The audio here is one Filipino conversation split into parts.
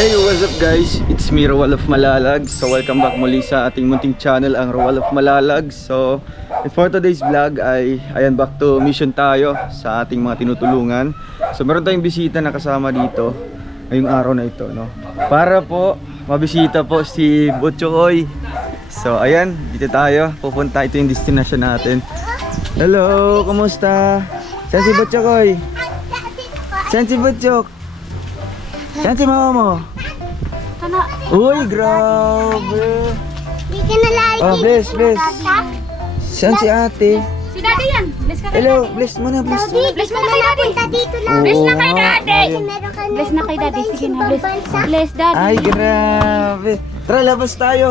Hey, what's up guys? It's me, Roel of Malalag. So welcome back muli sa ating munting channel, ang Roel of Malalag. So for today's vlog ay ayan, back to mission tayo sa ating mga tinutulungan. So meron tayong bisita na kasama dito ngayong araw na ito, no? Para po mabisita po si Butchokoy. So ayan, dito tayo pupunta. Ito yung destination natin. Hello, kumusta? Saan si Butchokoy? Saan si Butchok? Saan si mama mo? Uy, grabe. Di ka na lagi. Oh, bless. Saan si ate? Si Daddy yan. Bless ka kay Hello, bless mo na, bless mo na. Bless mo na kay Daddy. Punta dito lang. Oo Bless na kay nga, Daddy. ayun. Bless na kay Daddy. Sige na, bless. Bless Daddy. Ay, grabe. Tara, labas tayo.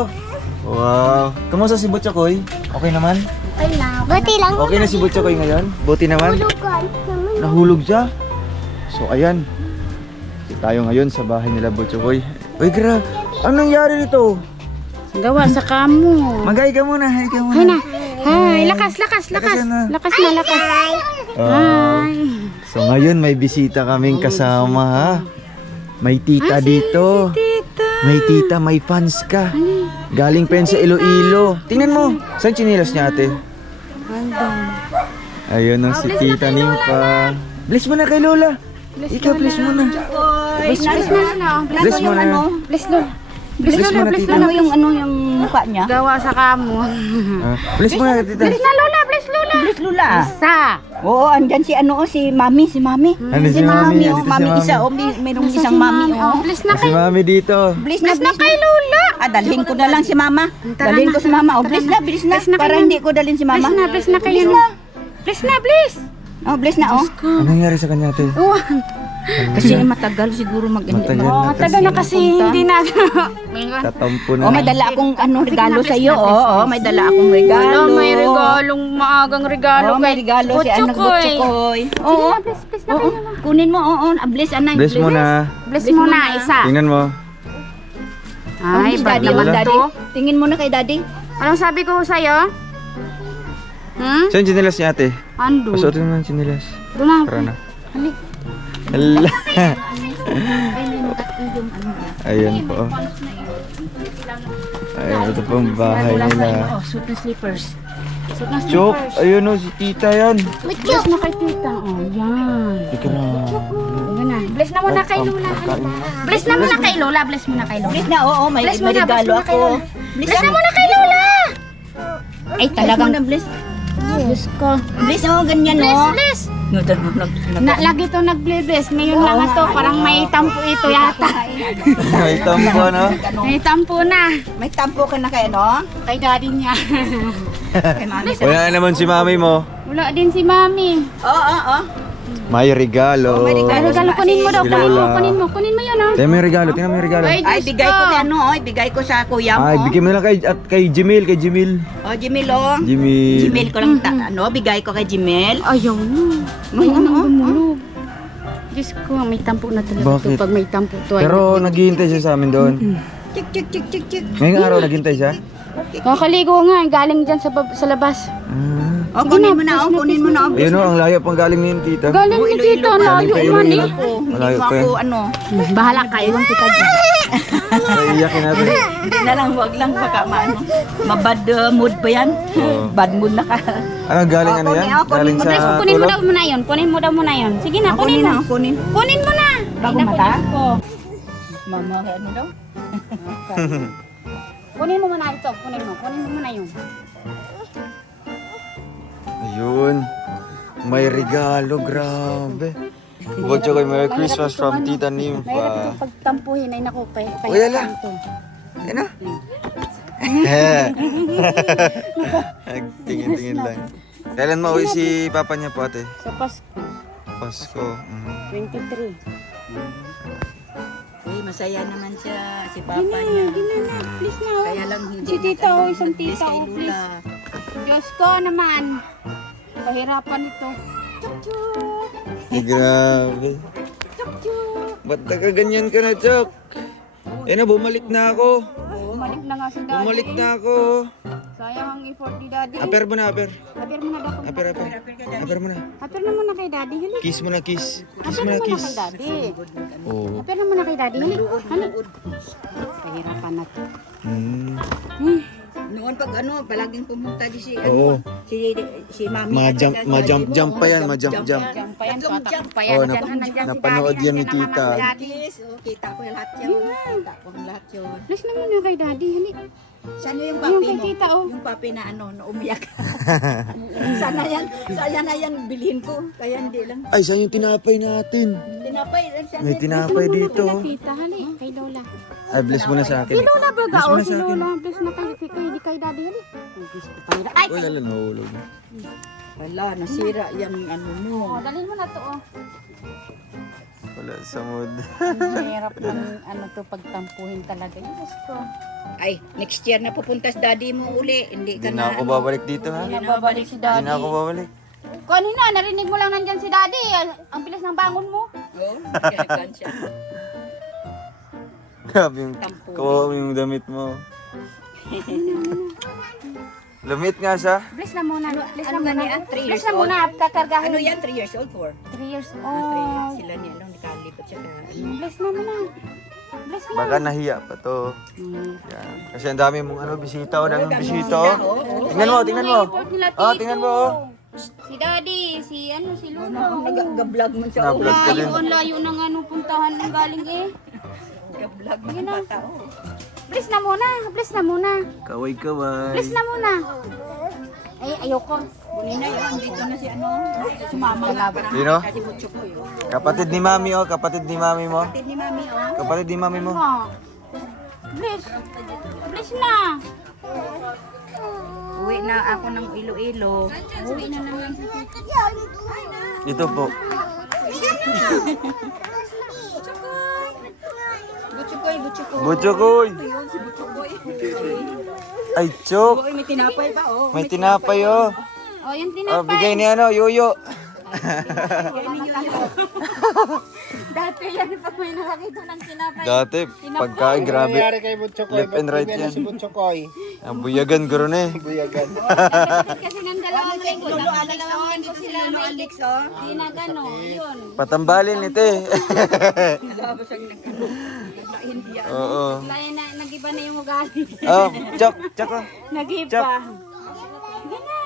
Wow. Kamusta si Butchokoy? Okay naman? Ay lang. Buti lang. Okay na si Butchokoy ngayon? Buti naman? Hulugan. Nahulog siya? So, ayan. Tayo ngayon sa bahay nila Butchokoy. Uy, grabe. Anong nangyari dito? Gawa sa kamo. Magay ka muna, hi ka muna. Hay na. Hay, lakas. Lakas na. Lakas na, lakas. Hay. So ngayon may bisita kaming kasama, ha. May tita dito. Tita. May tita, may fans ka. Galing pa yan sa Iloilo. Tingnan mo. Saan chinilas niya ate? Ayun ang si Tita Nimpa. Bless mo na kay Lola. Ikaw, bless mo na. Bless na. Bless mo na. Bless Lola. Bless mo na, tita. yung mukha niya? Gawa sa kamo. Bless mo na, tita. Bless na Lola, bless Lola. Bless Lula. Isa. Oo, andyan si si Mami. Ano si Mami? Oh, Andito si Mami Mami. isa. Oh, mayroong isang Mami. Oh. Bless na Si Mami dito. Bless Bless na kay Lola. dalhin ko na lang si Mama. Tara Dalhin na. ko si Mama. Oh, Tara bless na. na, bless na. Bless na Para kayo. hindi ko dalhin si Mama. Bless na kayo. Bless na, bless. Oh, bless na, oh. Ano nangyari sa kanya ate? Kasi matagal siguro Matagal Oo, na matagal na kasi hindi na. Tatampo na. Oh, may dala akong regalo sa iyo. Oh, may dala akong regalo. May regalong maagang regalo Oh, may regalo si anak Butchokoy. Oo. Bless na Oo, kayo. kunin mo. Oo, bless anay. Bless mo na. Bless mo na, isa. Tingnan mo. Ay, si bad Daddy, naman Daddy. to. Tingin mo na kay Daddy. Anong sabi ko sa'yo? Saan chinilas niya ate? Ando. Pasuotin mo ng chinilas. Doon na. Tara na. Halik. Hala. Ayan po. Ayan, ito po ang bahay nila. Oh, suit na slippers. Chok, ayun o, si tita yan. Bless na kay tita. Oh, yan. Ika na. Yan na. Bless na muna kay Lola. Bless na muna kay Lola. Bless muna kay Lola. Bless na, oo, may Bless mo na, regalo bless mo na kay ako. Lola. Bless na muna kay Lola. Ay, talagang bless. Bless ko. Bless, oh, ganyan, oh. Bless. Lagi to nag-bless. Ngayon lang ito. Parang may tampo ito yata. May tampo, no? May tampo na. May tampo ka na kay ano? Kay daddy niya. Kay Mami. Wala naman si mami mo. Wala din si mami. Oo. May regalo. Oh, may Ay, regalo, kunin mo daw. Si Lola. Kunin mo yun, ah. Tingnan mo yung regalo, tingnan mo yung regalo. Ay, Ay, Diyos bigay ko ko. kay ano, ibigay ko sa kuya mo. Ay, bigyan mo na lang kay Jimil, Oh, Jimil, oh. Jimil. Jimil ko lang, bigay ko kay Jimil. Ayaw na. May anong dumulog. Diyos ko, may tampo na talaga Bakit? ito. Pag may tampo to. Pero naghihintay siya sa amin doon. Chik. Ngayong araw naghihintay siya. Kakaligo nga, galing dyan sa labas. Oh, kunin mo na, kunin mo na. Ayun o, ang layo pang galing ngayon, tita. Galing ni tita, layo kayo, man eh. Malayo pa yan. Ako, ano. Bahala ka, iwan kita dyan. Iyakin natin. Hindi na lang, wag lang baka mabad mood pa yan. Oo. Bad mood na ka. Ano galing ano yan? Galing sa Kunin mo tulog? daw muna yun. Kunin mo daw muna yun. Sige na, kunin mo. Kunin. Kunin mo na. Bago Ay, naku, mata? Diyos ko. Mama, kaya ano daw? Kunin mo muna ito. Kunin mo muna yun. Ayun. May regalo, grabe. Butchokoy, Merry Christmas from Tita Mahirap Nimpa. itong pagtampuhin ay naku, Uy, ala. Ayun na. Tingin-tingin lang. Kailan mauwi si papa niya po ate? Sa Pasko, Pasko. 23. Uy, masaya naman siya, si Papa niya. Please na. Kaya lang hindi Si tita o, isang nag-bless tita kay o, Lola. please. Diyos ko naman. Kahirapan ito. Ay, grabe. Ba't ganyan ka na, Chok? Eh na, bumalik na ako. Bumalik na nga si daddy. Bumalik na ako. Sayang ang effort ni daddy. Aper mo na, aper. Aper mo na daw. Aper. Aper mo na. Aper na muna kay daddy. Halika. Kiss mo na, kiss. Kiss Aper mo na, na muna kiss. kay daddy. Oh. Aper na muna kay daddy. Hani. Pahirapan na to. Hmm. Noon pag palaging pumunta di si Oo. si Mami. Ma-jump pa yan, ma-jump. Diyan pa yan, patak pa yan. Oh, Nandiyan, nandiyan si napanood daddy, yan ni nandiyan ang tita. mama si daddy. Kita ko yung lahat yun. Kita ko yung lahat yun. Bless naman yung kay daddy. Hani. Sana yung Yung papi kay mo. tita, oh. Yung papi na na umiyak. sana yan bilhin ko. Kaya hindi lang. Ay, saan yung tinapay natin? Tinapay. May tinapay dito. Kay tita, hani. Kay Lola. Ay, bless mo na sa akin. Si Lola baga, Bless mo oh. na Si sa akin. Lola. Bless na kay di kay daddy, hani. Bless ko pa nila. Ay! Uy, lalo, nahulog na. Wala, nasira yung mo. Oh, dalhin mo na to, oh. Wala sa mood. Mahirap ng to pagtampuhin talaga. Diyos ko. Ay, next year na pupuntas daddy mo uli. Hindi ka Hindi na ako babalik dito, ha? Hindi na babalik si Hindi daddy. na ako babalik. Kanina, narinig mo lang nandyan si daddy. Ang bilis ng bangon mo. Oo, kaya siya. Grabe yung kawawa yung damit mo. Lumit nga siya. Bless na muna. Bless Ano na na muna. yan? 3 years Bless na old? muna. Kakargahin. Ano yan? 3 years old for? 3 years 3 old. Sila niya lang nakalipot siya. Bless na muna. Bless na. Baka nahiya pa to. Yan. Kasi ang dami mong bisita, oh. Daming bisita, oh. Oo. Tingnan mo, tingnan mo. Oh, tingnan mo, oh. Si daddy, si Lolo. Nag-vlog mo siya. Na-vlog ka din. Layo ng puntahan ng galing eh. Nag-vlog mo Sige na. bata. Oh. Bless na muna. Bless na muna. Kaway-kaway. Bless na muna. Ay, ayoko. Bunina yun, dito na si sumama nga. Sino? Kasi butso ko yun. Kapatid ni Mami, oh. Kapatid ni Mami mo. Kapatid ni Mami, oh. Kapatid ni Mami mo. Oh. Bless. Bless na. Uwi na ako ng Iloilo. Uwi na naman si tita. Ito po. Butsukoy, butsukoy. Butchokoy. Yun, si Butsukoy. Ay, chok. Uy, may tinapay pa, oh. May tinapay, oh. Oh, yung Oh, tinapay. bigay ni Yoyo. Dati yan pag may nakakita ng tinapay. Dati, pagkain, grabe. kay Butchokoy? Left and right yan. Si Butchokoy. Ang buyagan, garo na eh. Buyagan. Kasi ng dalawang linggo. Lolo Alex, Dalawang oh. linggo Dito si sila Lolo may Alex, oh. di na gano. Yun. Patambalin ito eh. Alam mo siyang nag-India. Oo. Laya na, nag-iba na yung ugali. Oh, chok, chok, oh. Nag-iba. Chak. Sige na.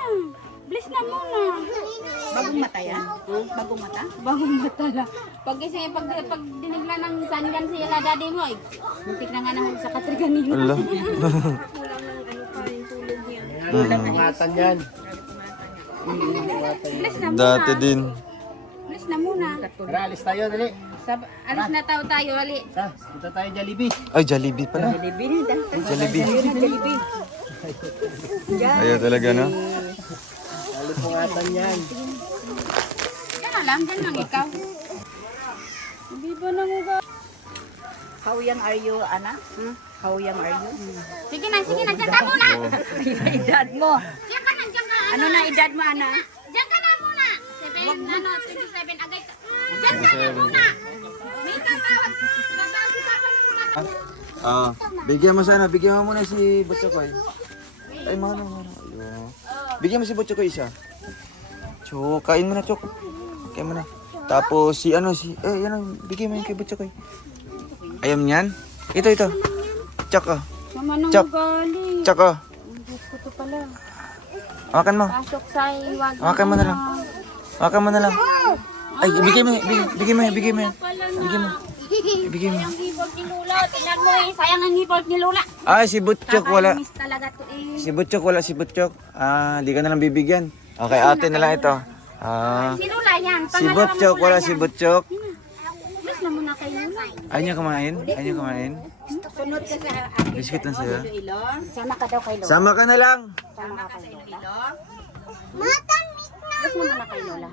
Bless na muna. Bagong mata yan? Bagong mata? Bagong mata lang. Pag dinigla ng sandyan sila daddy mo, eh, muntik na nga naman sa katriganino. Ala. Ingatan yan. Bless na muna. Dati din. Bless na muna. Tara, alis tayo, dali. Alis na tayo, ali. Tara, punta tayo Jollibee. Ay, Jollibee pala. Jollibee. Ayaw talaga, no? Ingatan yan. Yan na lang, dyan lang ikaw. Hindi ba nanguga? How young are you, Ana? How young are you? Sige na, dyan ka muna. Edad mo. Diyan ka na, diyan ka. Ano na edad mo, Ana? Diyan ka na muna. 27, agay ka. Diyan ka na muna. May tatawag. Tatawag si Papa muna. Ah, bigyan mo sana, bigyan mo muna si Butchokoy. Ay, mano. Ayun. Bigyan mo si Butchokoy isa. Chok, kain mo na, Chok. Kain mo na. Tapos si bigyan mo yung kay Butchokoy. Ayam niyan? Ito. Chok, oh. Sama ng Chok. ugali. Chok, oh. Diyos ko to pala. Hawakan mo. Pasok sa iwag. Hawakan mo na lang. Hawakan mo na lang. Ay, bigyan mo. Bigyan mo. Bigyan mo. Bigyan mo. Sayang hipot ni Lola. Tingnan mo eh. Sayang ang hipot ni Lola. Ay, si Butchok wala. Kakainis talaga to eh. Si Butchok wala, si Butchok. Ah, di ka na lang bibigyan. Okay, ate na lang ito. Ah, Si Lola yan. si Pangalawang Butchok Lola wala, yan. si Butchok. Bless na muna kay Lola. Ayaw niya kumain? Ayaw niya kumain? Sunod ka sa Biscuit lang sa'yo. Iloilo. Sama ka daw kay Lola. Sama ka na lang. Sama ka kay Lola. Iloilo. Bless na muna kay Lola.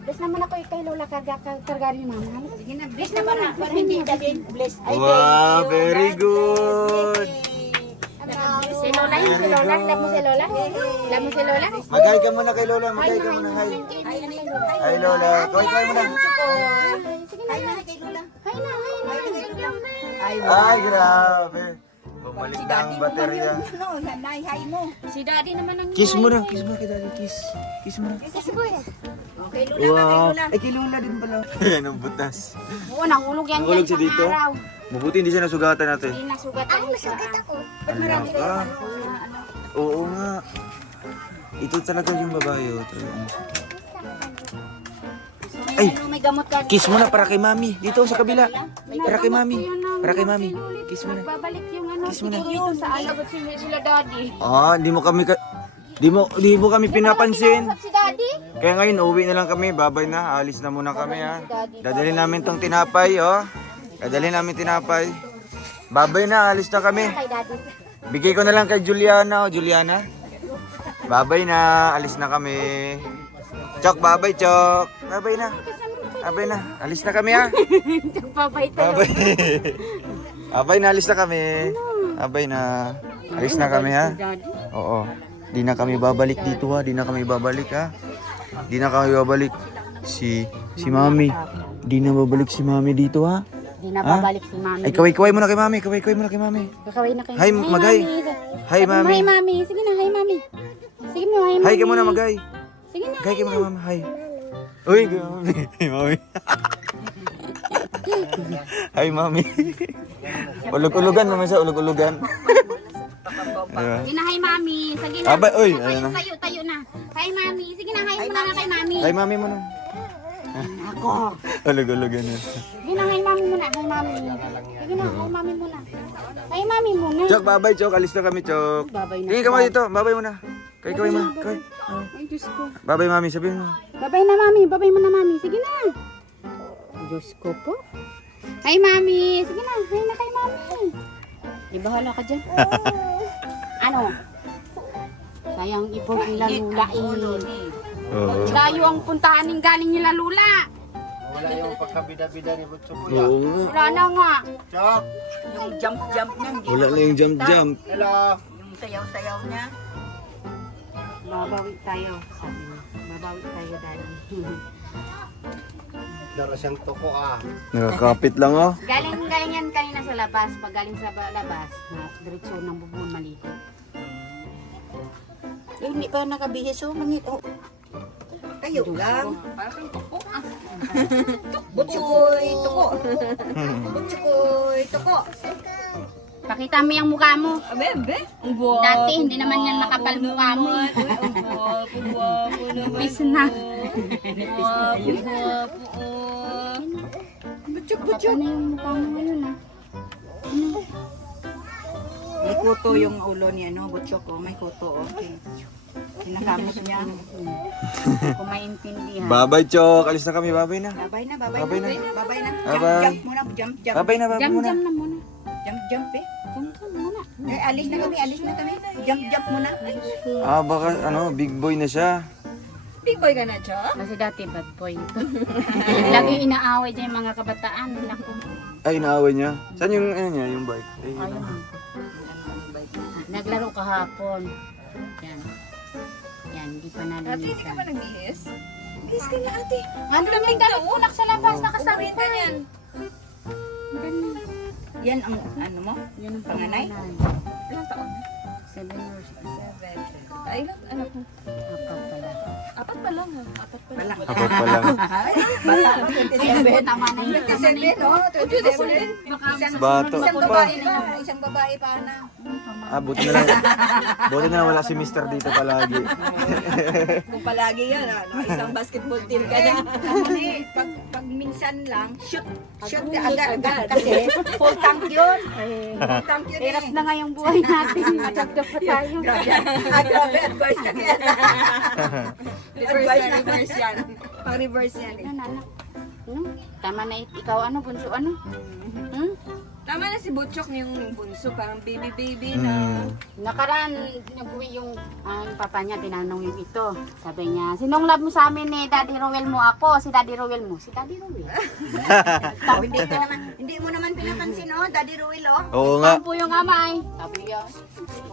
Bless naman ako kay Lola. Karga ni Mama. Sige na, bless na para hindi dalhin. Bless. Ay, Wow, thank you. very God good. bless you. Si Lola yun, si Lola. Love mo si Lola? Love mo si Lola? Mag-hi ka muna kay Lola. Mag-hi ka muna. Hi. Hi, Lola. Kaway muna. Ay, na kay Lola. Hay na, hay na. Ay, Ay, grabe. Bumalik na ang baterya. Ano, nanay, hi mo. Si Daddy naman ang Kiss mo na. Kiss mo kay daddy. Kiss. Kiss mo na. Kiss mo. Kay Lula ka, kay Lula. Ay, kay Lula din pala. Ayan ang butas. Oo, nahulog yan Nahulog dyan siya dito? sa araw. Mabuti hindi siya nasugatan natin. Hindi nasugatan Ako masugat ako. Ba't marami Ala kayo? ka. Oo nga. Ito talaga yung babae. Oh. Ay! May gamot ka. Kiss mo na para kay mami. Dito sa kabila. Para kay mami. Para kay mami. Kiss mo na. Babalik yung ano. Kiss mo na. Dito sa alagot sila daddy. Ah, hindi mo kami di mo kami pinapansin. Si daddy? Kaya ngayon uwi na lang kami. Babay na. Alis na muna kami ha. Dadalhin namin tong tinapay oh. Dadalhin namin tinapay. Babay na. Alis na kami. Kay daddy. Bigay ko na lang kay Juliana. Oh, Juliana. Babay na. Alis na kami. Chok, babay Chok. Babay na. Babay na. Alis na kami ha. Babay tayo. Babay. Babay na. Alis na kami. Babay na. Alis na kami ha. Oo. Di na kami babalik dito ha. Di na kami babalik ha. Di na kami babalik. Si Mami. Di na babalik si Mami dito ha. Hindi na babalik si mami. Ay, kaway-kaway muna kay Mami. Kaway-kaway muna kay Mami. Kakaway na kayo. Hi, Magay. Hi, Mami. Hi, mami. Sige na, hi, mami. Sige mo, hi, mami. Hi ka muna, Magay. Sige na. Hi ka muna, Mami. Hi. Uy, kay Mami. Hi, Mami. Hi, Mami. Ulog-ulugan naman siya, ulog-ulugan. Diba? Sige na, hi, mami. Sige na. Abay, uy, Tayo, ayun na. tayo, tayo na. Hi, mami. Sige na, hi muna na kay mami. Hi, Mami muna. Ako. Ulog-ulugan yun. Sige na, hi, mami muna. Hi, mami. Sige na, hi, mami muna. Hi, mami muna. Chok, babay, Chok. Alis na kami, Chok. Babay na. Tingin ka mo dito. Babay muna. Kaway muna. Kaway. Ay, Diyos ko. Babay, Mami. Sabihin mo. Babay na, mami. Babay mo na, mami. Sige na. Diyos ko po. Hi, mami. Sige na, hi na kay mami. Di bahala ka dyan. Ano? Sayang ipon nila lula eh. Oo. Layo ang puntahan ng galing nila lula. Wala yung pagkabida-bida ni Butso Kuya. Oo nga. Wala na nga. Chok! Yung jump niya. Wala na yung jump-jump. Hello! Yung sayaw-sayaw niya. Babawi tayo, sabi niya. Babawi tayo, daddy. Dara siyang tuko ah. Nakakapit lang oh. galing yan kanina sa labas. Pag galing sa labas, na diretso ng bubon maligo. Hindi pa nakabihis oh. Mangit oh. Kayo lang. Butsukoy, tuko. Butsukoy, tuko. Pakita mo yung mukha mo. Abebe. Dati, hindi naman yan makapal mukha mo eh. Nipis na. Baka na yung mukha mo ngayon ah. May kuto yung ulo ni ano, butchok oh. May kuto oh. Kinakamot niya. Kung maintindihan. Babay, Chok. Alis na kami. Babay na. Babay na, babay Babay na. na. Babay na. Babay. Jump muna, jump. Babay na, babay muna. Jam-jam na muna. Jump eh. Jam-jam muna. Eh, alis na kami. Jump muna. Ah, baka big boy na siya. Big boy ka na, Chok. Kasi dati bad boy ito. Lagi inaaway dyan yung mga kabataan. Naku. Ay, naaway niya. Saan yung, niya, yung bike? Ay, Ayun. Naglaro kahapon. Yan. Yan, hindi pa nalinisan. nagbihis? Bihis ka na, ate. Ano naman damit unak sa labas, nakasabi pa. yan. Yan ang ano mo? Yan ang Panganay? Ilang taon? 7 years. 7. Ay, ilang anak mo? Apat pala. Apat pa lang. Apat pa lang. Bata. Tama na yun. 27, oh. 27. Bato Isang pa. babae na. Isang babae pa na. Ah, buti na lang. Buti na lang wala si Mr. dito palagi. Kung palagi yan, isang basketball team ka na. Pag minsan lang, shoot agad. Kasi full tank yun. Full tank yun Hirap na nga yung buhay natin. Matagda pa tayo. Grabe, advice na yan. Reverse yan. Pang-reverse yan eh. Ano, anak? Tama na ikaw ano, bunso ano? Hmm? Tama na si Butchok yung bunso, parang baby na. Nakaraan, nag-uwi yung papa niya, tinanong yung ito. Sabi niya, sinong love mo sa amin ni Daddy Rowel mo ako? Si Daddy Rowel mo? Si Daddy Rowel. Hindi mo naman pinapansin, oh, Daddy Ruel, oh. Oo nga. Tampo yung amay. Sabi niya,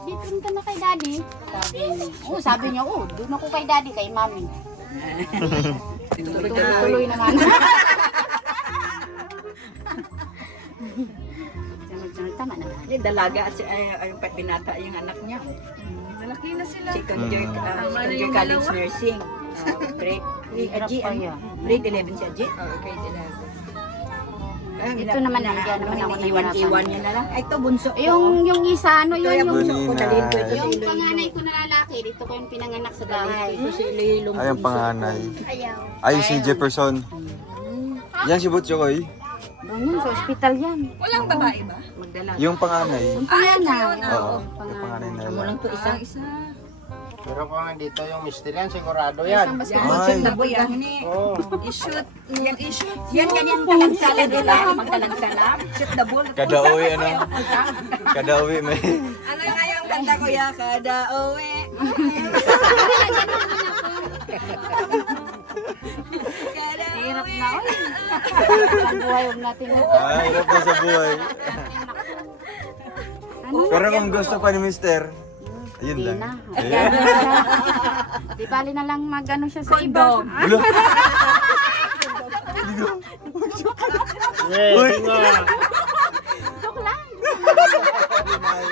dito rin ka na kay Daddy. Sabi niya, doon ako kay Daddy, kay Mami. Tuloy naman. Tama naman. Yung dalaga at yung binata yung anak niya. Malaki na sila. Second year college nursing. Grade, Hirap G, pa yan. grade 11 siya, G. Oh, grade 11. Ito naman, nandiyan naman ako Iwan nahirapan. niya na lang. Ay, ito, bunso ko. Yung isa, ano Ito yun, yung yung, bunso ko, dalhin ko ito sa yung Iloilo. panganay ko na lalaki, dito ko yung pinanganak sa bahay. Ito sa Iloilo. Ay, ang panganay. Ayaw. Ay, si Jefferson. Yan si Butchoy. Ganyan, sa ospital yan. Walang babae ba? Magdala. Yung panganay. Panganay. Oo, yung panganay na Mo lalaki. lang to isa. Isa. Pero kung nandito yung mister yan, sigurado yan. Isang basketball. Ay. Shoot na po yan. Oo. I-shoot. I-shoot. Yan, ganyan talagsalan nila. Pagtalagsalan. Shoot the ball. Kada uwi, ano? Kada uwi may... Ano nga yung kanta ko ya? Kada uwi. Kada Hirap uwi. na, oy. Ang buhay, huwag natin. Ah, hirap na sa buhay. Pero kung gusto pa ni Mister, ayun Hindi lang. na. Ayan. Di bali na lang mag-ano siya sa iba. Ulo. Uy! Joke lang.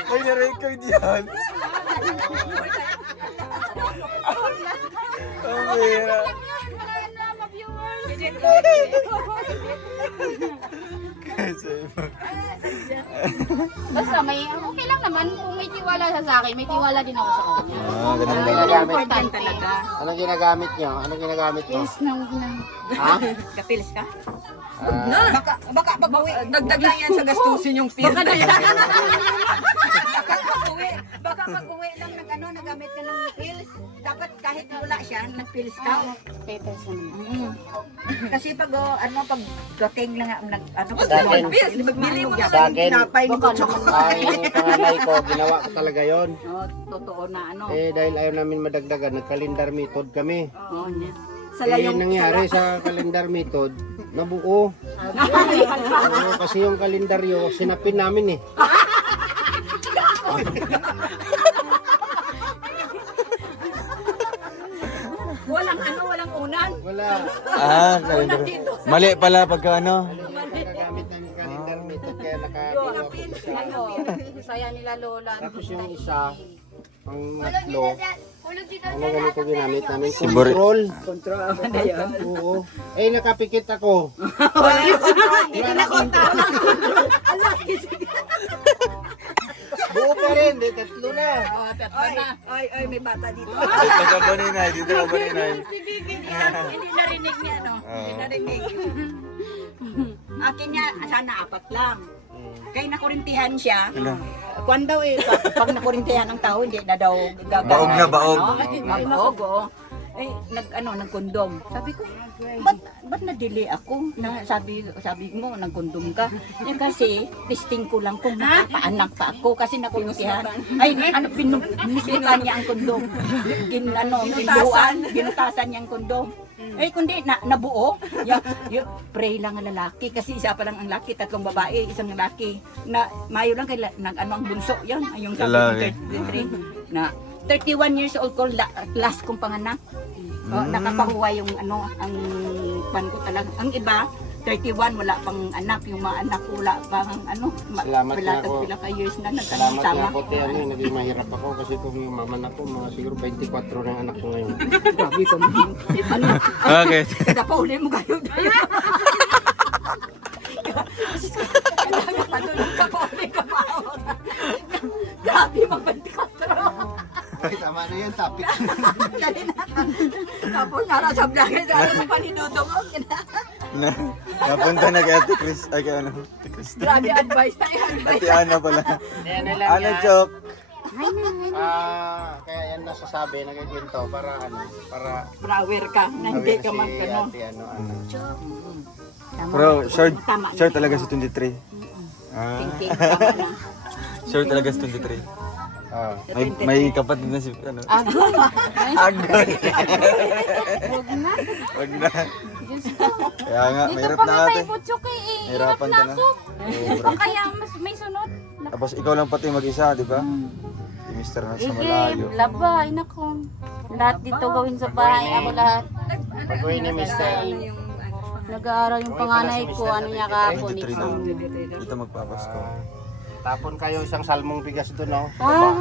Ay, na-record yan. Ang bira. Kasi, Basta may, okay lang naman. Kung may tiwala siya sa akin, may tiwala din ako sa kanya. ganun Yun ba? ang importante. Anong ginagamit nyo? Anong ginagamit mo? Yes, nang Ha? Kapilis ka? Ah, Baka pag-uwi. Dagdag lang yan sa gastusin yung pills. Baka pag-uwi lang nagamit ka ng pills. Dapat kahit wala siya, nag-pills ka. Papers naman. Mm. Kasi pag dating lang Sa akin. Pills, magbili mo na Sa lang. akin, Tinapay ni Butchok. ang panganay ko, ginawa ko talaga yon. Oh, totoo na Dahil ayaw namin madagdagan, nag-calendar method kami. Oo, niya. Nangyari sa calendar method, nabuo. Oo, kasi yung kalendaryo, sinapin namin eh. Walang unan. Wala. Ah, calendar. Mali pala pagka ano. Nagagamit ng calendar method, kaya nakakuha ko isa. Saya nila Lola. Tapos yung isa, ang natlo, ano ganito ginamit namin? Si Bor- Control. Control na yun. Oo. Eh, nakapikit ako. Hindi na konta. Buo pa rin, di tatlo na. Ay, may bata dito. Dito ka ba ninay? Dito ka ba ninay? Hindi narinig niya, no? Hindi narinig. Akin niya, sana apat lang. Kaya nakurintihan siya. Ano? Kwan daw pag nakurintihan ng tao, hindi na daw gagawin. Baog na baog. Baog, oo. Eh, nagkondom. Sabi ko, ba't na-delay ako? Sabi mo, nagkondom ka. Eh, kasi, testing ko lang kung nakapaanak pa ako kasi nakurintihan. Ay, binisipan niya ang kondom. Binutasan niya ang kondom. Eh, kundi nabuo. Pray lang ang lalaki. Kasi isa pa lang ang laki, 3 babae, isang lalaki. Na mayo lang kay ang bunso. Yan, yung sabi Lalaki. ng 33. Na 31 years old ko, last kong panganak. Nakapakuha yung ang pan ko talaga. Ang iba, 31, wala pang anak. Yung mga anak ko, wala pang Salamat nga ako. pila ka years na Salamat nga nagkasama. ako, te, naging mahirap ako kasi kung yung mama na ko, mga siguro 24 na yung anak ko ngayon. Grabe ko. Okay. Kada pa uli mo kayo. Kailangan patulog ka pa uli ka pa. Grabe, mag-24. Ay, tama na yun, topic. Dali na. Tapos nara sa vlog, nara sa paninuto mo. Napunta na kay Ate Chris. Ay, kay ano? Ate Chris. Grabe advice tayo. Ate Ana pala. Yan na lang Ano yan. joke? Kaya yan nasasabi, nagaginto para para Flower ka, na hindi ka si magkano. ate, ano. Pero short, Tama na. short talaga si 23. Ah, Thinking, tama na. short talaga si 23. Ah. May kapatid na si ano. Agoy. Agoy. Huwag na. Wag na. Diyos ko. Kaya nga, Dito mahirap pa na nga ate. tayo Butchok eh. Hirap Hirapan na ka na. ako. Sobra. O kaya mas may sunod. Tapos ikaw lang pati mag-isa, di ba? Si Mr. na sa Ige, malayo. labay, nako. Lahat dito gawin sa bahay. Ako lahat. Pag-uwi ni Mr. Nag-aaral yung panganay ko. Ano niya kahapon. 23 na. Exam. Dito magpapasko. Tapon kayo isang salmong bigas doon, no? Ah.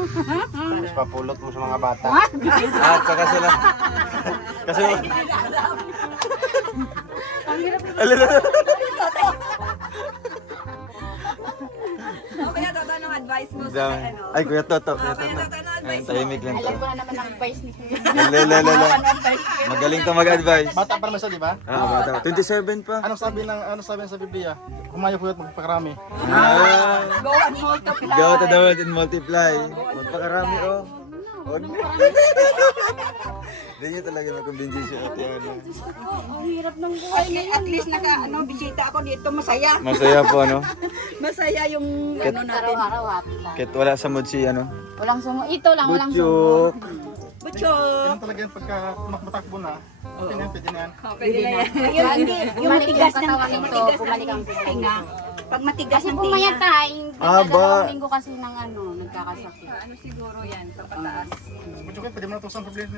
Tapos papulot mo sa mga bata. At saka sila. Kasi O kaya Toto, anong advice mo sa ano? Ay, Kuya Toto. Kuya Kaya Toto. Toto, anong Ay, advice mo? tahimik lang to. Alam ko na naman ang advice ni Kuya. Lala. Magaling ka mag-advise. Bata pa naman siya, di ba? Bata. 27 pa. Anong sabi sa Biblia? Humayo po at magpakarami. Go and multiply. Go to the world and multiply. Magpakarami, oh. Huwag na. Hindi niya talaga nakumbinsi si Ate Ana. Ang hirap ng buhay ngayon. At least bisita ako dito, masaya. Masaya po, ano? Masaya yung Ket- natin. Araw-araw happy lang. Kahit wala sa mood si, ano? Walang sumo. Ito lang, walang sumo. Butyok. Butchok. Yan talaga yung pagka matakbo na. Pwede na yan. Pwede na yan. Yung Bumalik matigas yung ng katawan nito, bumalik ang tinga. Pag matigas Kasi ng pumayat tinga. tayo, Aba. dalawang linggo kasi ng ano, nagkakasakit. Ano siguro yan, papataas. Butyo ko, pwede mo na ito sa problema.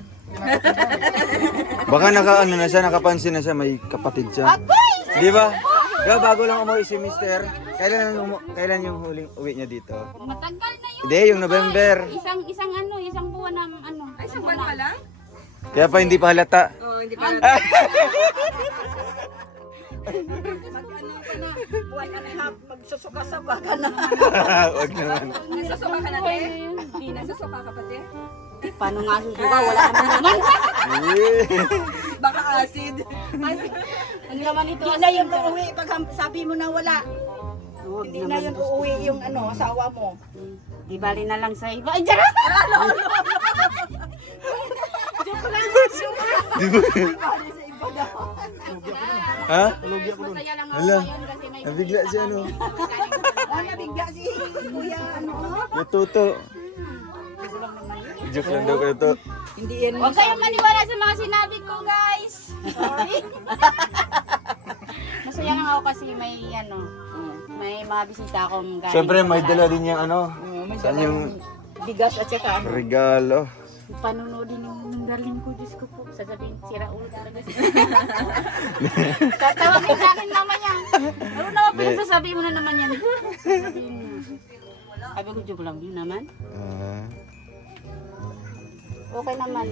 Baka na siya, nakapansin na siya, may kapatid siya. Di ba? Kaya bago lang umuwi si Mister, kailan yung huling uwi niya dito? Matagal na yun. Hindi, yung November. Isang buwan na ano. Ay, isang buwan pa lang? Kaya pa hindi pa halata. Oo, hindi pa. Mag-ano ka na, buwan and a half, magsusuka-suka ka na. Huwag naman. Nagsusuka ka na, te? Nagsusuka ka pa, te? Paano nga susuka? Wala naman naman. Baka acid. Ang laman ito. Hindi na yun uuwi pag sabi mo na wala. Hindi na yun uuwi yung asawa mo. Di bali na lang sa iba. Ay, dyan! Ha? Masaya lang ako Hala. ngayon kasi may Nabigla siya, ano? Nabigla si Kuya, Tututo. Joke lang daw kayo to. Hindi yan. Huwag kayong maniwala sa mga sinabi ko, guys. Sorry. Masaya lang ako kasi may mga bisita akong galing. Siyempre, may dala din yung ano. May Saan yung bigas at saka regalo? Panonoodin yung darling ko, Diyos ko po. Sasabihin, sira ulo talaga siya. Tatawagin sa akin naman yan. Ano naman pinagsasabihin mo na naman yan? Sasabihin mo. Sabi ko, joke lang yun naman. Okay naman.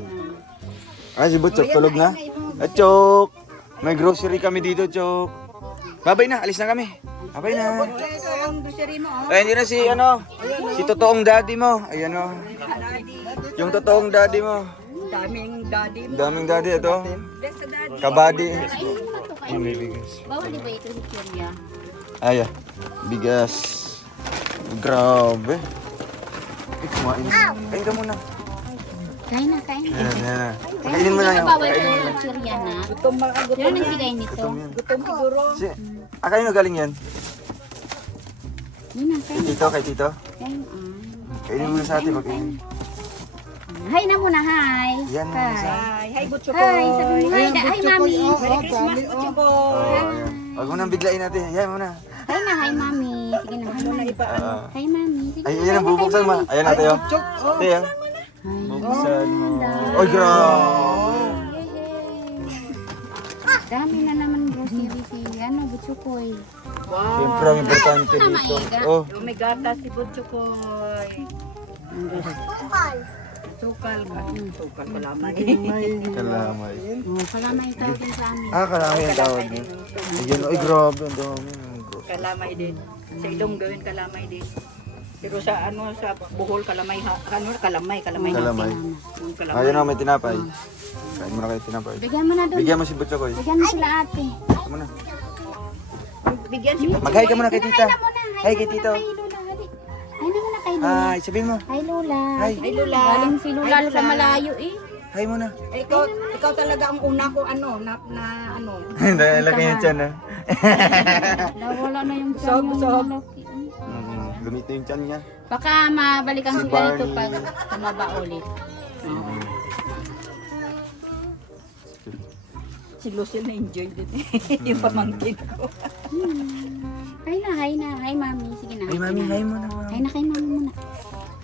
Si Butchok, tulog na? Chok! May grocery kami dito, Chok. Babay na, alis na kami. Babay na. ito ang grocery mo. Ay, hindi na si totoong daddy mo. Ayan o. Yung totoong daddy mo. Daming daddy mo. Daming daddy ito. Best sa daddy. Kabady. Ay, ano na to kayo? May bigas. Bawal di ba ito si Kyria? Ay, bigas. Grabe. Kumain. Kain ka muna. Kain na, kain na. Ayan. Kainin mo na yun. Bawal ito si Kyria na. Gutom mga Yun gutom. ang nagbigay nito. Gutom siguro. Kanino galing yan? Yun na, kain. Kay Tito? Kain. Kainin mo na sa atin. Pag-kainin. Hi na muna, hi. Yan mo na sa atin. Hi, Butchoko. Hi, sabi mo, hi, hi, mami. Merry Christmas, Butchoko. Huwag mo nang biglain natin. Yan mo na. Hi na, hi, mami. Sige na, hi, mami. Hi, mami. Sige Ay, na, yan ang hi, bubuksan hi, mo. mami. Ayan na tayo. Tayo. Buksan mo. Ay, grabe. Dami na naman grocery si Butchukoy. Siyempre, ang importante dito. Oh, May gatas si Butchoko. Sukal ka. Sukal ko lamang. kalamay. Oh, kalamay tawag din sa amin. Kalamay ang tawag niya. Ayan, ay, grabe. Ang dami. Kalamay din. Sa ilong gawin kalamay din. Pero sa sa Bohol kalamay kalamay. Kalamay. Yung kalamay. Ayun na, may tinapay. Kain mo na kayo tinapay. Bigyan mo na doon. Bigyan mo si Butchokoy. Bigyan mo sila ate. Ito mo na. Bigyan si Mag-hi ka muna kay tita. Hi kay tito. Hi, Lola. Hali. Hi na muna kay Lola. Hi, sabihin mo. Hi, Lola. Hi. Ay Lula. Galing si Lola sa malayo eh. Hi muna. Ikaw talaga ang una ko na Hindi, laki niya dyan ah. Nawala na yung tiyan Sob, yung sob. malaki. Lumito yung tiyan niya. Baka mabalikan Si sila nito Barney. pag tumaba ulit. Si Lucille na enjoy din. Yung pamangkin ko. Hi na, hi na. Hi, mami. Sige na. Hi, mami. Hi muna. Hi na kay mami muna.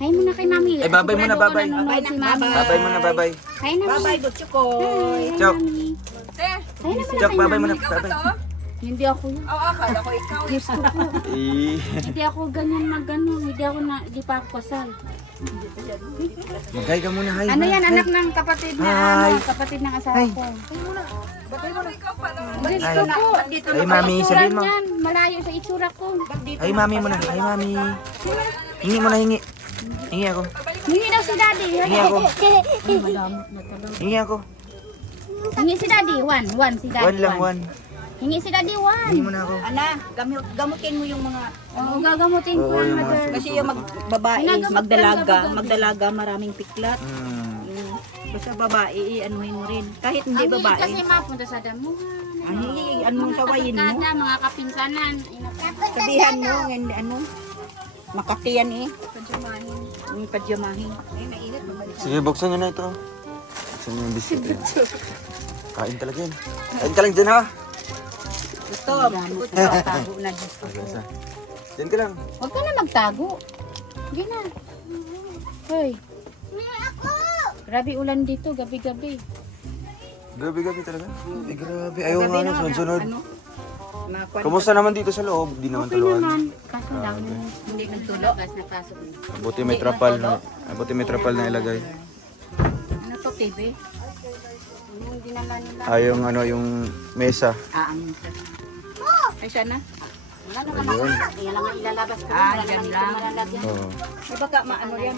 Hi muna kay mami. Eh, babay muna, Sigurado ko babay. nanonood si mami. Babay muna, babay. Hi na, mami. Bye-bye, Butchoko. Hi, Chok. mami. Te, Hi na muna Chok, kay babay mami. muna. ikaw ba Babay. to? Hindi ako yun. Oo, akala ko ikaw. Diyos ko po. Eh. Hindi ako ganyan magano, hindi pa ako kasal. Magay ka muna, hi. Ano yan, anak ng kapatid na Hi. kapatid ng asawa ko. Gusto ko. Ay, mami, sabihin mo. Yan, malayo sa itsura ko. Ay, mami muna. Ay, mami. Hingi mo na, hingi. Hingi ako. Hingi daw si daddy. Hingi ako. Hingi ako. Hingi si daddy, one si daddy. One lang, one. Hingi si daddy, one. Hingi mo na ako. Ana, gamutin mo yung mga Oo, gagamutin ko Oo, yan, yung mga mother. kasi yung babae, Ginagamot magdalaga, lang gabi-gabi. magdalaga maraming piklat. Basta babae, anuhin mo rin. Kahit hindi Ang hilig babae. kasi mapunta sa damuhan. Ay, anong sawayin mo? Kada, mga kapinsanan. Sabihan mo, ano, Makati yan eh. Yung padyamahin. Sige, buksan nyo na ito. Buksan nyo yung biscuit. Kain talaga yan. Kain ka lang dyan, ha? Gusto, tago na gusto. Diyan ka lang. Huwag ka na magtago. Sige na. Hoy. Grabe ulan dito, gabi-gabi. Gabi-gabi talaga. Ay, grabe. Ayaw nga na, sunod-sunod. Makuha Kumusta naman dito sa loob? Di naman Okay tuluan. naman. Kaso lang, hindi nagtulog. Gas na pasok. Buti may trapal na. Buti may trapal na ilagay. Ano to, TV? Hindi naman nila. Yung ano, yung mesa. Ang ay sana? Wala na naman. Yan lang ang ilalabas ko. Wala yan naman lang. ito malalagyan. Oo. Ay baka maano yan?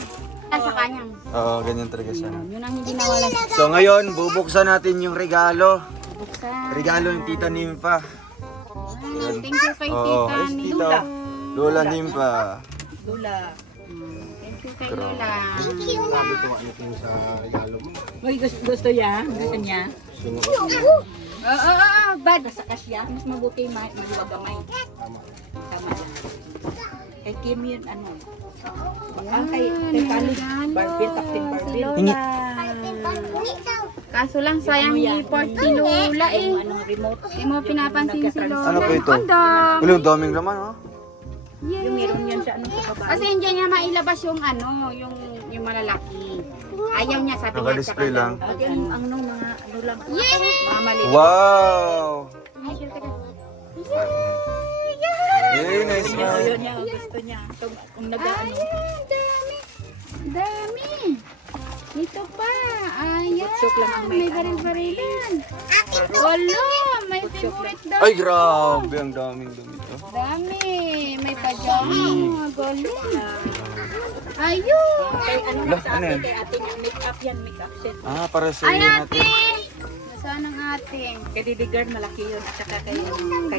Sa kanyang. Oo, ganyan talaga siya. Yun ang hindi nawala. So ngayon, bubuksan natin yung regalo. Buksan. Regalo ng Tita Nympha. Thank you kay Oo, Tita yes, ni Tita. Lola Nympha. Lula. Thank you kay Lola. Sabi ko, ano yung sa regalo mo? Uy, gusto niya? Gusto niya? Oo, bad. Sa kasya, mas mabuti maluwagamay. Tama yan. Kay Kim yun, ano? Kay college, Barbie, Captain Barbie. Hingi. Ah, Kaso lang sayang ni Porty Lola eh. Yung anong remote. Hindi mo pinapansin si Lola. Ano po ito? Ang dami. Ulo, daming laman, oh. Yung meron yan sa ano sa babae. Kasi hindi niya mailabas yung ano, yung malalaki. Ayaw niya sabi niya. Naka-display lang. Pag ang nung mga ano lang. Mga mali. Wow! Ay, teka. Hey, nice Yun one. niya, gusto niya. Kung nag-ano. Ayan, dami. Dami. Ito pa. Ayan. Butsok lang ang may May baril-barilan. Wala, may favorite daw. Ay, grabe. Ang daming dumito. Dami. May pajama. Galing. Ayun. Kay ano Lah, lang sa ano atin, yan? kay ate niya, make-up yan, make-up set. Ah, para sa Ay, iyo ate. natin. Nasaan ang ate? Kay baby girl, malaki yun. At saka kay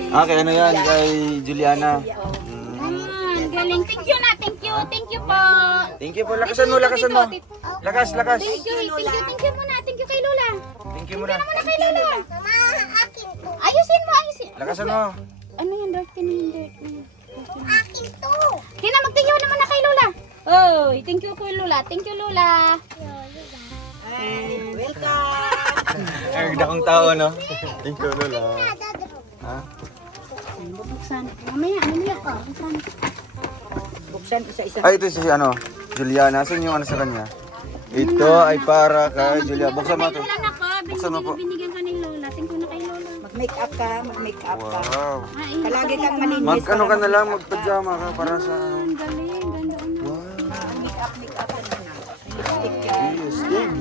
Ah, kaya ano yan? Kay Juliana. Ayan, galing. Thank you na. Thank you. Thank you po. Thank you po. Lakasan mo, lakasan mo. Lakas, lakas. Thank you. Thank you muna. Thank you kay Lola. Thank you muna. Muna kay Lola. Mama, akin to. Ayusin mo, ayusin. Lakasan mo. Ano yan, Dark? Ano yan, Dark? Akin to. Tina, mag-thank you naman na kay Lola. Oh, thank you kay Lola. Thank you, Lola. welcome! Ay, ganda kong tao, no? Thank you, Lola. Ha? Bubuksan. Mamaya, mamaya pa. Bubuksan. Buksan isa-isa. Ay, ito si ano, Juliana. Saan yung ano sa kanya? Ito ay para kay Julia. Buksan mo ito. Wala na ko. Buksan mo po. Binigyan ka ni Lola. Thank you na kay Lola. Mag-make-up ka, mag-make-up ka. Wow. Ay, Palagi kang malinis. Mag ano ka na lang, magpajama ka para sa... Ang galing. Ganda ano. Wow. Make-up ano na. Lipstick yan. Yes, Dave.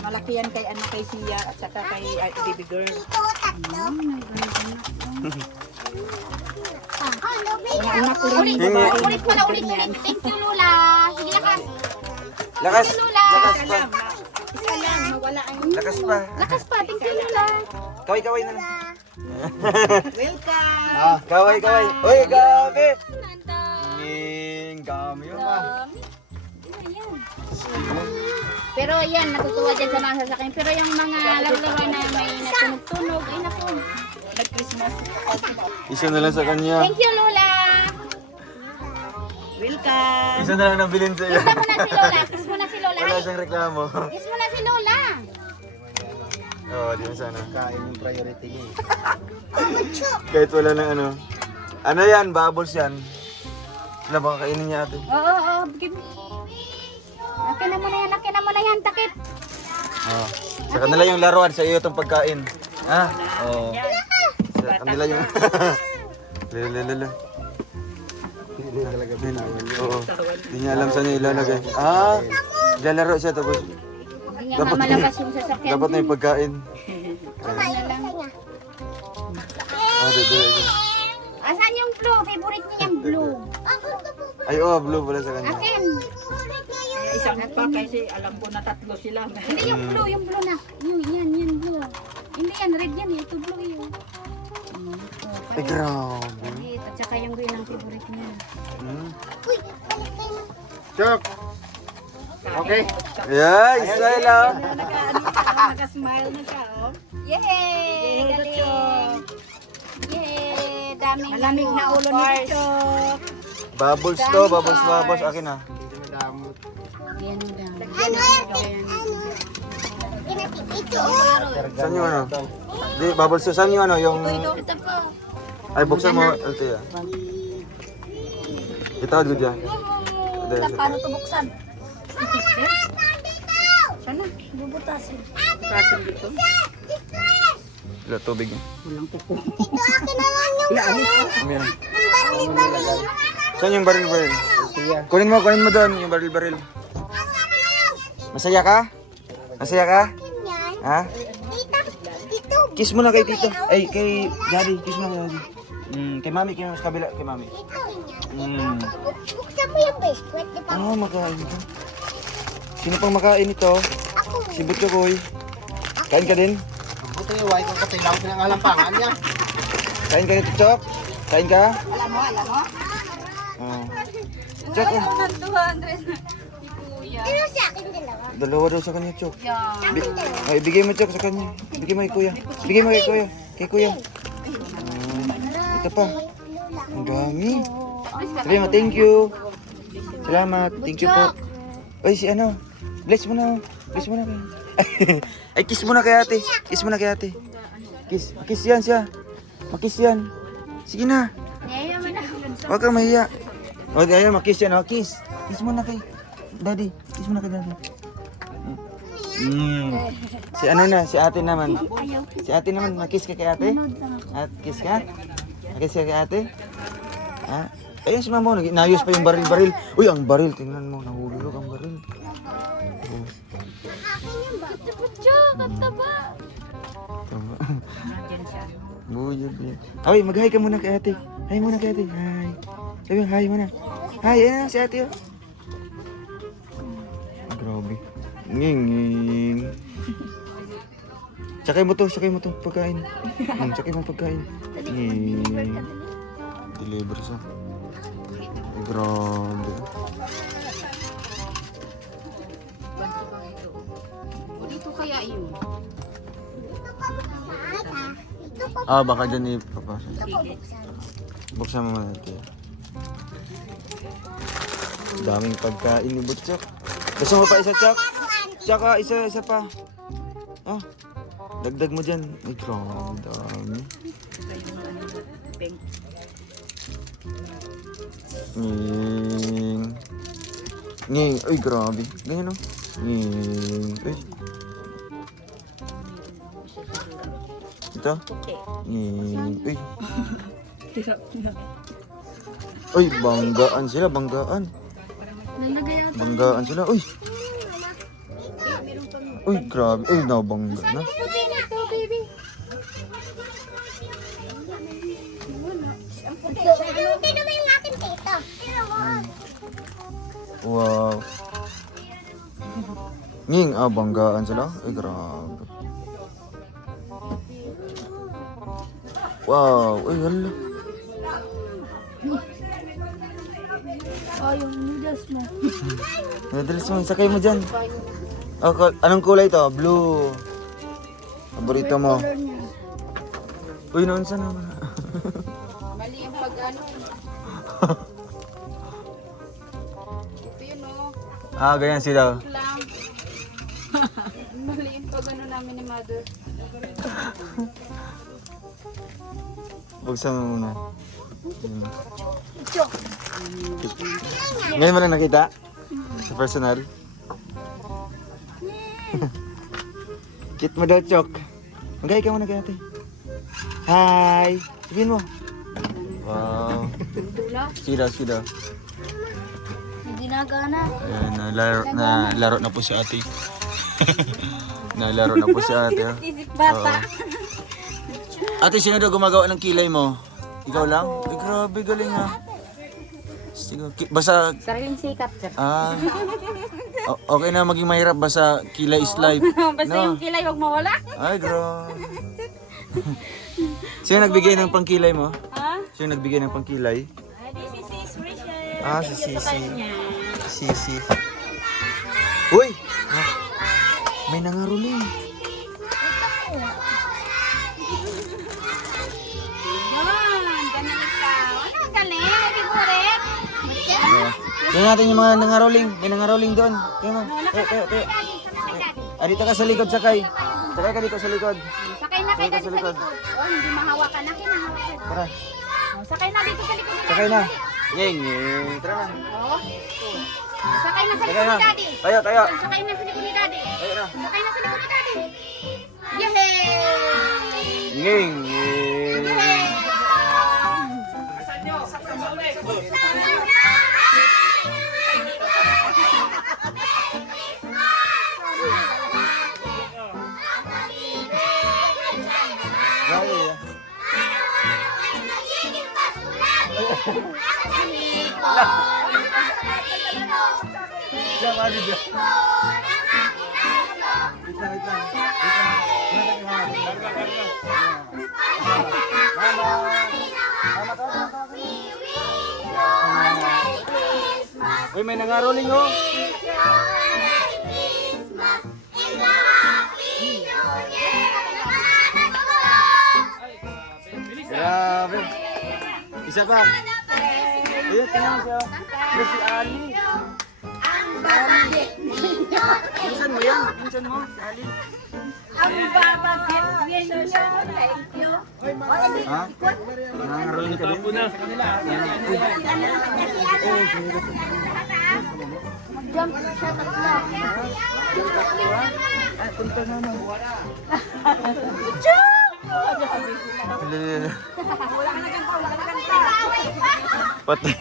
Malaki yan kay ano kay Sia at saka kay baby girl. Ito, tatlo. Mga anak ko rin Ulit, yung babae. ulit pala, ulit. Thank you, Lola. Sige, lakas. Lakas, lakas pa. Isa lang, mawala ang Lakas pa. Lakas pa. Thank you, Lola. Kaway, kaway na lang. welcome. Kaway, kaway. Uy, gabi. Gami yun ah. Pero yan, natutuwa dyan sa mga sasakyan. Pero yung mga laro-laro na may natunog-tunog, ay naku. Nag-Christmas. Isa na lang sa kanya. Thank you, Lola. Welcome. Isa na lang nabilin sa iyo. Kiss mo na si Lola. Kiss mo na si Lola. Wala Ay, siyang reklamo. kiss mo na si Lola. Oo, di mo sana. Kain yung priority niya. Kahit wala ng ano. Ano yan? Bubbles yan. Wala baka kainin niya ate. Oo, oo. Give me. Akin na mo na yan, takip. Oo. Sa kanila yung laruan, sa iyo itong pagkain. Ha? Oo. Sa kanila yung... Lala. Hindi na talaga bitawan niya. Oo. Hindi niya alam saan niya ilalagay. Lalaro siya tapos Hindi nga nga malakas yung sasakyan. dapat na yung pagkain. Kumain na niya. Dito. Asan yung blue? Favorite niya yung blue. Ako ito po. Ay, blue pala sa kanya. Akin. Favorite niya yun. Isang pa kasi alam ko na tatlo sila. Hindi yung blue na. Yan blue. Hindi yan, red yan eh. Ito blue yun. Ay, grabe. Red, at saka yung green ang favorite niya. Uy, balik kayo. Chok! Okay. Yeah, Israel ah. Naka-smile na siya, oh. Yay! Galing! Yay! Daming Malamig na ulo ni Bicho. Bubbles to, bubbles. Akin na. Damot. Yan daw. Ano yan? Ito. Saan yung ano? Di, bubbles to. Saan yung ano? Yung... Ito po. Ay, buksan mo. Ito yan. Itawad ko dyan. Paano ito buksan? Sana? Bubutasin. Kasin dito. Wala, tubig. Walang kuko. Ito akin na lang yung Ayan. baril-baril. Saan yung baril? Kunin mo doon yung baril. Masaya ka? Yan. Ha? Tita, dito. Kiss mo na kay tito. Ay, kay daddy. Kiss mo na kay daddy. Kay mami, sa kabila. Kay mami. Ito yan. Buksan mo yung biscuit, di ba? Makain ka. Sino pang makain ito? Ako. Si Butchokoy. Kain ka din? Buto yung white kung katilaw pinangalampangan niya. Kain ka nito, Chok? Kain ka? Alam mo? Oh. Chok, oh. Ano sa akin dalawa? Dalawa daw sa kanya, Chok. Sa akin dalawa. Ay, bigay mo, Chok, sa kanya. Bigay mo kay kuya. Bigay mo kay kuya. Kay kuya. Ito pa. Ang dami. Sabi mo, thank you. Salamat. Thank you po. Ay, si ano? Bless mo na. Bless mo na kay. Ay, kiss mo na kay ate. Kiss mo na kay ate. Kiss yan siya. Makiss yan. Sige na. Huwag kang mahiya. O, ayan, makiss yan. O, kiss. Kiss mo na kay daddy. Kiss mo na kay daddy. Si ano na, si ate naman. Si ate naman, makiss ka kay ate? At kiss ka? Makiss ka kay ate? Ha? Ayun si mama, nayos pa yung baril. Uy, ang baril, tingnan mo, nahulog ang baril. Tama. Buyod yan. Ay, mag-hi ka muna kay ate. Hi muna kay ate. Hi. Sabi, hi muna. Hi, ayan na si ate. Oh. Grabe. Nging. Sakay mo to pagkain. Sakay mo pagkain. Nging. Deliver sa. Ay, grabe. Dito kaya yun. Baka dyan ipapasok. Buksan mo muna natin. Daming pagkain ni Butchok. Gusto mo pa isa, Chok? Tsaka isa pa. Dagdag mo dyan. Ay, grabe, dami. Nging. Ay, grabe. Ganyan, no? Nging. Ay. Ito? Nging. Ay. Ay, banggaan sila. Banggaan sila. Uy. Uy, grabe. Ay, nabangga na. Tino mo yung akin, tito. Tino mo. Wow. Nging, banggaan sila. Ay, grabe. Wow. Ay, hala. Yung noodles mo. Noodles mo, sakay mo dyan. Anong kulay to? Blue. Paborito mo. Uy, noon sana. Mali yung pag ano. Ito yun o. Ganyan sila. Lang. Mali yung pag ano namin ni mother. Buksan mo muna. Ngayon mo lang nakita? Sa personal? Cute mo daw, Chok. Mag-hi ka muna kay ate. Hi! Sabihin mo. Wow. Sida. Hindi nagana. Ayan, nalaro na po si ate. Nalaro na po si ate. Isip bata. Ate, sino daw gumagawa ng kilay mo? Ikaw lang? Ay, grabe, galing ha. Sige, basta, Sariling sikap, sir. okay na maging mahirap, basta kilay is life. Basta yung kilay, huwag mawala. Ay, grabe. Sino nagbigay ng pangkilay mo? Ha? Sino nagbigay ng pangkilay? This is his wishes. Ah, si Sisi. Sisi. Uy! Ah, may nangaruling. Galing ikaw. Ano galing? Favorite? Tingnan natin yung mga nangaruling. May nangaruling doon. Tingnan mo. Tayo. Ah, dito ka sa likod, sakay. Sakay ka dito sa likod. Sakay na kayo dito sa likod. Oh, hindi mahawakan na. Kinahawakan. Tara. Oh, sakay na dito sa likod ni Sakay Daddy. na. Yeng. Tara na. Oh. Sakay na sa Sakay likod na. ni Daddy. Tayo. Sakay na sa likod ni Daddy. Tayo na. Sakay na sa likod ni Daddy. Yehey! Yeng. Uy, may nangaruling oh. Grabe. Isa pa. Iya, tingnan mo siya. Siya si Ali. Pinsan mo yan? Pinsan mo? Si Ali? Ha? Nangaruling ka din? Jump siya tatlo. Ay, punta na na. Patay.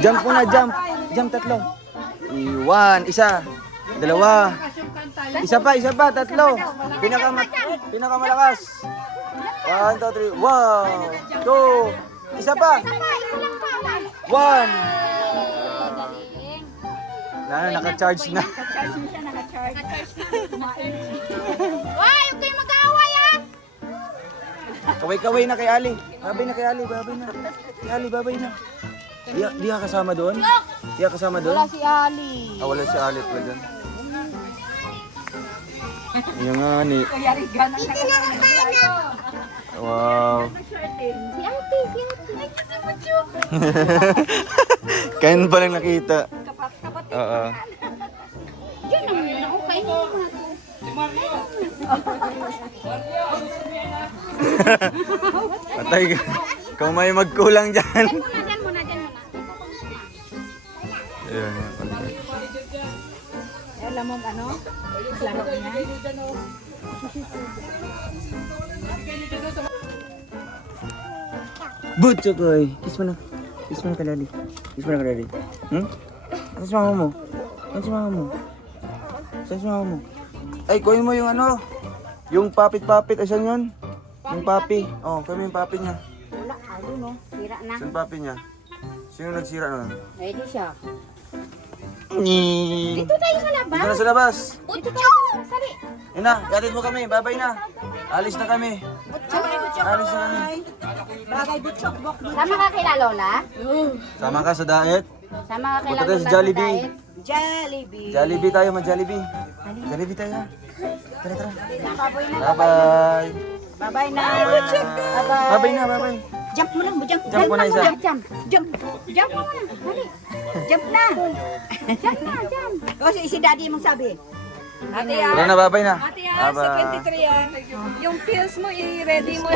Jump muna, jump. Jump tatlo. One, isa, dalawa. Isa pa, tatlo. Pinakamalakas. 1, 2, 3. 1, 2. Isa pa. 1. Naka-charge na. Hoy, huwag kayong mag-aaway ah! Kaway-kaway na kay Ali. Babay na. Kay Ali, babay na. Di ka kasama doon? Di ka kasama doon? Wala si Ali. Ah, wala si Ali pala doon. Yung nga ni. Wow. Si ate. Kain pa lang nakita. Oo. Yun naman ako. Kainin mo na ito. Patay ka. Kung may magkulang dyan. Dyan muna. Ayan. Alam mo ano? Laro niya. Butcho koy. Kiss mo na ka daddy. Ano si mama mo? Saan si mama mo? Ay, kuhin mo yung ano. Yung papit-papit. Asan yun? Yung papi. Oh, kuhin mo yung papi niya. Wala. Ano no? Sira na. Saan papi niya? Sino nagsira nun? Ready siya. Ni. Dito tayo sa labas. Dito na sa labas. Dito tayo sa labas. Sali. Yun na, yatid mo kami. Babay na. Alis na kami. Alis na kami. Sama ka kay Lola? Sama ka sa diet. Sama ka kay Punta Lola tayo sa Jollibee. Jollibee. Jollibee tayo, mag-Jollibee. Jollibee tayo. Tara. Bye-bye. Bye-bye na. Bye-bye na, bye-bye. Jump mo lang. Jump. Jump mo na isa. Jump mo na. Dali. Jump na. Jump. O, si daddy mong sabi. Ate Tara na, bye-bye na. Ate sa 23 yung pills mo, i-ready mo.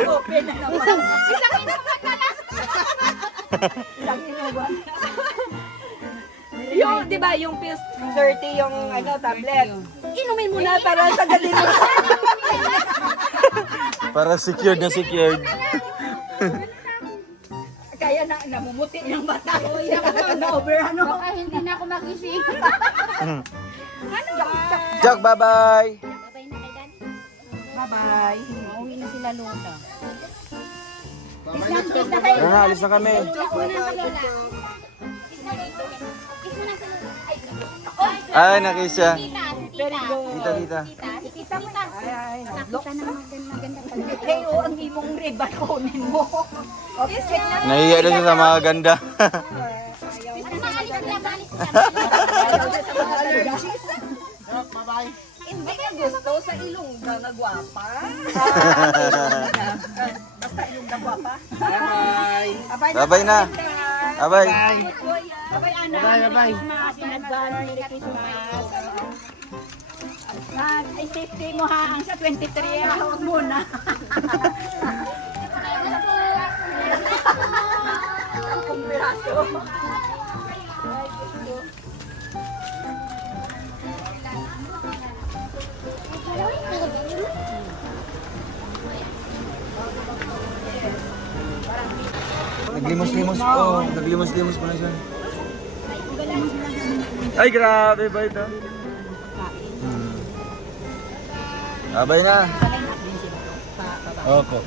Open na naman. Isang inuman. Yung, di ba, yung pills 30 yung tablet. inumin mo na para sa galing mo. Para secured na secured. Kaya na namumuti yung mata ko. Na-over ano. Baka hindi na ako magising. Jack, bye-bye! Babay na kay Dan. Bye-bye. Mauwi na sila Lola. Tara na, alis na kami. Ay, nakiss siya. Tita, tita. Ikita mo na. Nakita na maganda pala. Kayo ang imong ribbon kunin mo. Okay, set na. Nahiya na siya sa mga ganda. Hindi ka gusto sa ilongga na gwapa. Basta yung nagwapa. Bye-bye. Bye-bye na. Bye-bye. Bye-bye, Ana. Bye-bye. Christmas. In advance. Merry Christmas. Ay, safety mo ha. Ang sa 23, hawag muna. Ang piraso. Naglimos-limos po. Naglimos-limos po na siya. Ay, grabe ba ito? Bye-bye na. Opo.